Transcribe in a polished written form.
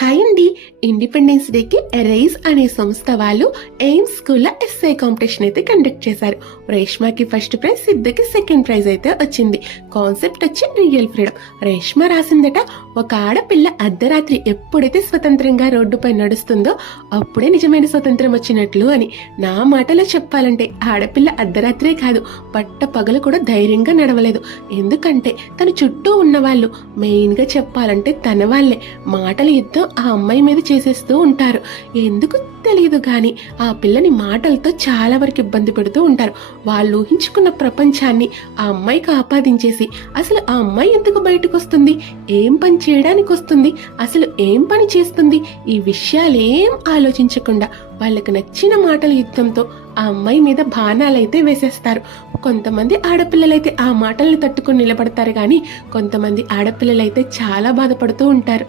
Hi అండి. Independence డేకి rise అనే సంస్థ వాళ్ళు ఎయిమ్స్ స్కూల్లో ఎస్ఐ కాంపిటీషన్ అయితే కండక్ట్ చేశారు. రేష్మాకి ఫస్ట్ ప్రైజ్, సిద్ధుకి సెకండ్ ప్రైజ్ అయితే వచ్చింది. కాన్సెప్ట్ వచ్చి రియల్ ఫ్రీడమ్. రేష్మ రాసిందట, ఒక ఆడపిల్ల అర్ధరాత్రి ఎప్పుడైతే స్వతంత్రంగా రోడ్డుపై నడుస్తుందో అప్పుడే నిజమైన స్వతంత్రం వచ్చినట్లు అని. నా మాటలో చెప్పాలంటే ఆడపిల్ల అర్ధరాత్రే కాదు, పట్ట పగలు కూడా ధైర్యంగా నడవలేదు. ఎందుకంటే తన చుట్టూ ఉన్న వాళ్ళు, మెయిన్గా చెప్పాలంటే తన వాళ్ళే, మాటల యుద్ధం ఆ అమ్మాయి మీద చేసేస్తూ ఉంటారు. ఎందుకు తెలియదు కానీ ఆ పిల్లని మాటలతో చాలా వరకు ఇబ్బంది పెడుతూ ఉంటారు. వాళ్ళు ఊహించుకున్న ప్రపంచాన్ని ఆ అమ్మాయికి ఆపాదించేసి, అసలు ఆ అమ్మాయి ఎందుకు బయటకు వస్తుంది, ఏం పని చేయడానికి వస్తుంది, అసలు ఏం పని చేస్తుంది, ఈ విషయాలేం ఆలోచించకుండా వాళ్ళకి నచ్చిన మాటల యుద్ధంతో ఆ అమ్మాయి మీద బాణాలైతే వేసేస్తారు. కొంతమంది ఆడపిల్లలైతే ఆ మాటల్ని తట్టుకుని నిలబడతారు కానీ కొంతమంది ఆడపిల్లలైతే చాలా బాధపడుతూ ఉంటారు.